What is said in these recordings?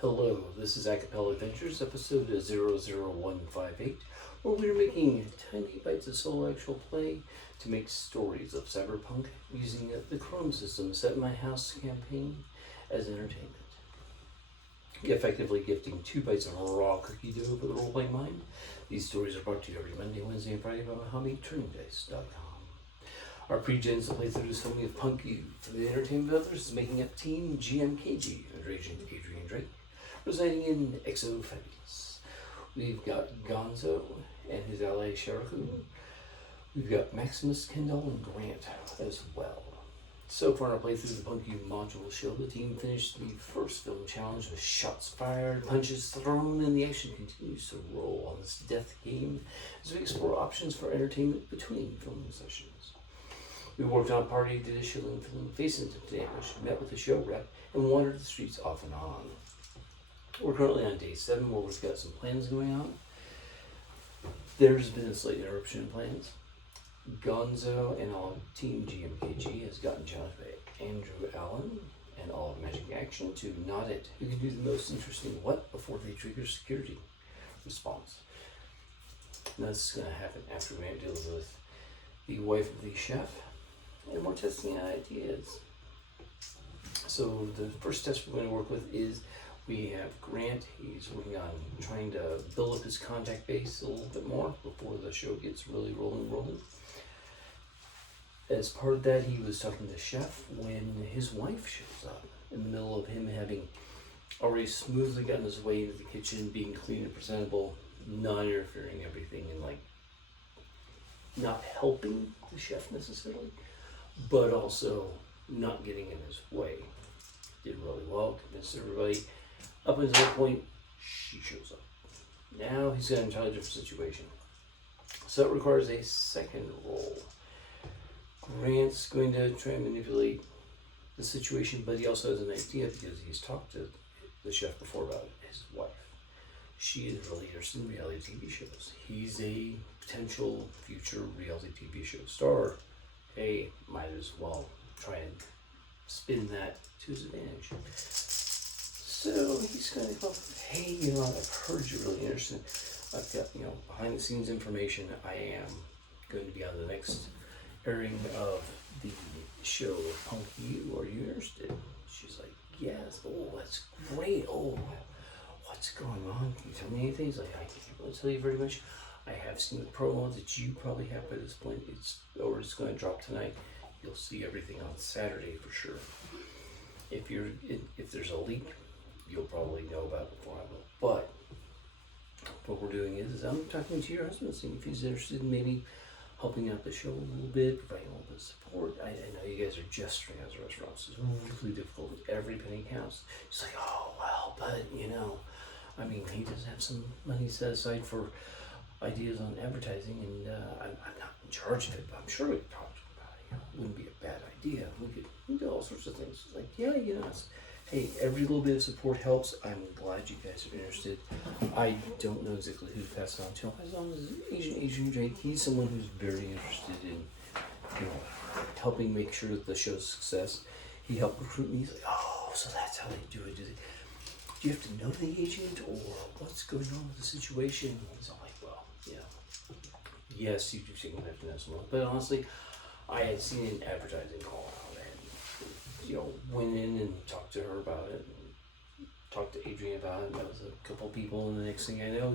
Hello, this is Acapella Adventures, episode 00158, where we're making tiny bites of solo actual play to make stories of Cyberpunk using the Chrome system Set in My House campaign as entertainment. Effectively gifting 2 bites of raw cookie dough for the Roleplaying mind. These stories are brought to you every Monday, Wednesday, and Friday by my hobby, TurningDice.com. Our pre-gens to play through this filming of Punk U for the entertainment of others is making up team Gee I'm Cagy under Agent Adrian Drake, residing in Exofabulous. We've got Gonzo and his ally Sharaku. We've got Maximus, Kendoll, and Grant as well. So far in our playthrough of the Punk U module show, the team finished the first film challenge with shots fired, punches thrown, and the action continues to roll on this death game as we explore options for entertainment between filming sessions. We worked on a party, did a shilling film face-into damage, met with the show rep, and wandered the streets off and on. We're currently on day 7 where we've got some plans going on. There's been a slight interruption in plans. Gonzo and all of Team Gee I'm Cagy has gotten challenged by Andrew Allen and all of Magic Action to not it, who can do the most interesting what before they trigger security response. And that's going to happen after we deal with the wife of the chef, and we're testing out ideas. So the first test we're going to work with is we have Grant. He's working on trying to build up his contact base a little bit more before the show gets really rolling. As part of that, he was talking to the chef when his wife shows up in the middle of him having already smoothly gotten his way into the kitchen, being clean and presentable, non-interfering everything, and like not helping the chef necessarily, but also not getting in his way. Did really well, convinced everybody. Up until that point, she shows up. Now he's got an entirely different situation. So it requires a second roll. Grant's going to try and manipulate the situation, but he also has an idea because he's talked to the chef before about his wife. She is really interested in reality TV shows. He's a potential future reality TV show star. Hey, might as well try and spin that to his advantage. So he's going to go, hey, I've heard you're really interested. I've got, behind the scenes information. I am going to be on the next airing of the show Punk U. Are you interested? She's like, yes. Oh, that's great. Oh, what's going on? Can you tell me anything? He's like, I can't really tell you very much. I have seen the promo that you probably have by this point. It's going to drop tonight. You'll see everything on Saturday for sure. If there's a leak, you'll probably know about it before I will. But what we're doing is I'm talking to your husband, seeing if he's interested in maybe helping out the show a little bit, providing a little bit of support. I know you guys are just starting out as restaurants. It's really difficult. Every penny counts. He's like, oh, well, but, he does have some money set aside for ideas on advertising, and I'm not in charge of it, but I'm sure we could talk to him about it. It wouldn't be a bad idea. We could do all sorts of things. It's like, yeah, hey, every little bit of support helps. I'm glad you guys are interested. I don't know exactly who to pass it on to. As long as Agent Adrian Drake, he's someone who's very interested in, helping make sure that the show's a success. He helped recruit me. He's like, oh, so that's how they do it. Do you have to know the agent, or what's going on with the situation? He's all like, well, yes, you do take an after this one. But honestly, I had seen an advertising call out and, went in and talked to her about it, and talked to Adrian about it. That was a couple people, and the next thing I know,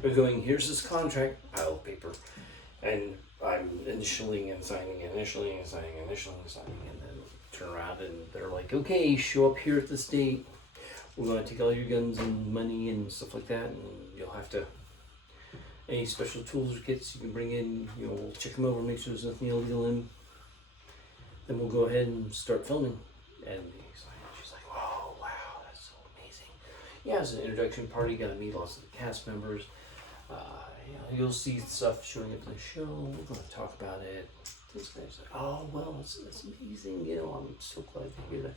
they're going, here's this contract, pile of paper, and I'm initialing and signing, and then turn around and they're like, okay, show up here at this date. We're going to take all your guns and money and stuff like that, and you'll have to, any special tools or kits you can bring in, we'll check them over, make sure there's nothing illegal in. Then we'll go ahead and start filming. And she's like, oh, wow, that's so amazing. Yeah, it's an introduction party, got to meet lots of the cast members. You'll see stuff showing up in the show. We're going to talk about it. This guy's like, oh, well, that's amazing. I'm so glad to hear that.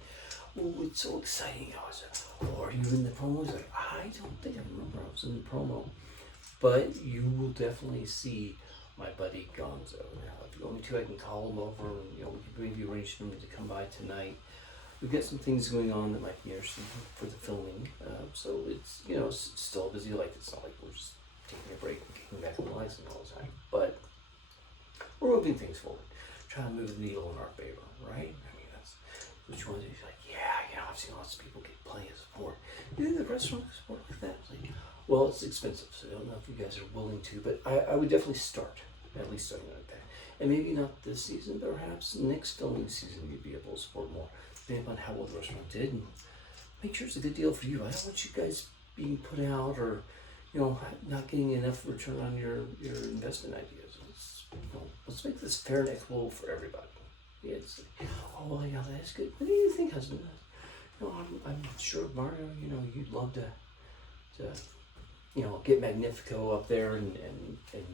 Oh, it's so exciting. I was like, oh, are you in the promo? He's like, I don't think I remember I was in the promo. But you will definitely see my buddy Gonzo. Now, if you want me to, I can call him over and we could maybe arrange for him to come by tonight. we've got some things going on that might be interesting for the filming. So it's, you know, it's still busy. Like, it's not like we're just taking a break and kicking back on the lights all the time. But we're moving things forward, trying to move the needle in our favor, right? I mean, that's what you want to do. You're like, yeah, you know, I've seen lots of people get plenty of support. You think the restaurant support like that? It's like, well, it's expensive, so I don't know if you guys are willing to, but I would definitely start, at least starting like that. And maybe not this season, but perhaps next filming season you'd be able to support more, depending on how well the restaurant did. And make sure it's a good deal for you. I don't want you guys being put out or, you know, not getting enough return on your investment ideas. Let's make this fair and equitable for everybody. Yeah, it's like, oh, well, yeah, that's good. What do you think, husband? You know, I'm sure, Mario, you know, you'd love to you know, get Magnifico up there and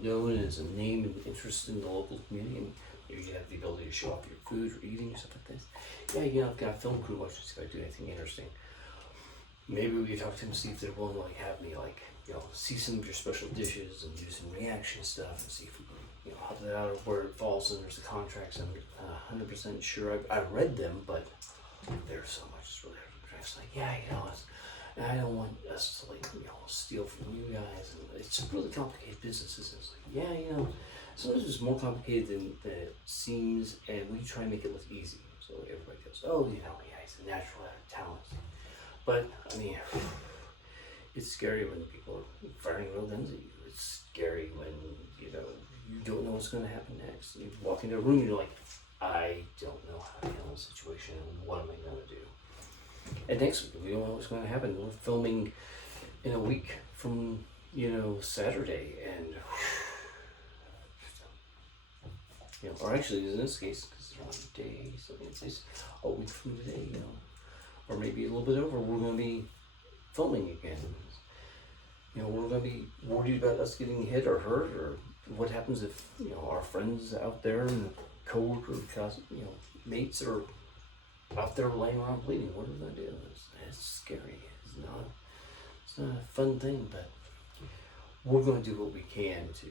known as a name and interest in the local community. And maybe you have the ability to show off your food or eating or stuff like this. Yeah, you know, I've got a film crew watching, see if I do anything interesting. Maybe we could talk to them and see if they're willing to like have me like, you know, see some of your special dishes and do some reaction stuff and see if we can, you know, help that out where it falls under the contracts. I'm 100% sure I've read them, but there's so much. It's really hard to track. It's like, yeah, you know, and I don't want us to like, you know, steal from you guys. And it's a really complicated business. It's like, yeah, you know, sometimes it's more complicated than it seems, and we try and make it look easy. So everybody goes, oh, you know, yeah, he's a natural talent. But I mean, it's scary when people are firing real guns at you. It's scary when, you know, you don't know what's going to happen next. You walk into a room and you're like, I don't know how to handle the situation. What am I going to do? And next week, we don't know what's going to happen. We're filming in a week from, you know, Saturday. And, you know, or actually in this case, because they're on day, so it's a week from today, you know, or maybe a little bit over, we're going to be filming again. You know, we're going to be worried about us getting hit or hurt, or what happens if, you know, our friends out there and co-workers, you know, mates are out there laying around bleeding. What are we going to do? It's scary. It's not a fun thing, but we're going to do what we can to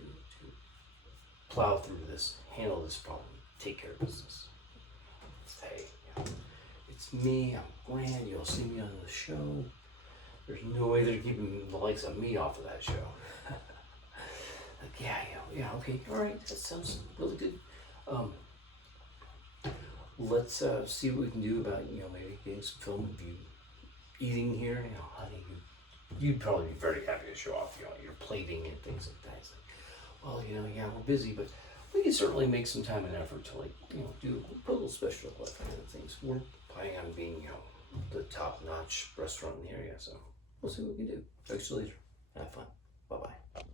plow through this, handle this problem, take care of business. Hey, you know, it's me, I'm Glenn, you'll see me on the show. There's no way they're keeping the likes of me off of that show. Like, yeah, okay, all right, that sounds really good. Let's see what we can do about, you know, maybe getting some film of you eating here. You know, honey, you'd probably be very happy to show off, you know, your plating and things like that. It's like, well, you know, yeah, we're busy, but we can certainly make some time and effort to, like, you know, put a little special effort into things. We're planning on being, you know, the top-notch restaurant in the area, so we'll see what we can do. Talk to you later. Have fun. Bye-bye.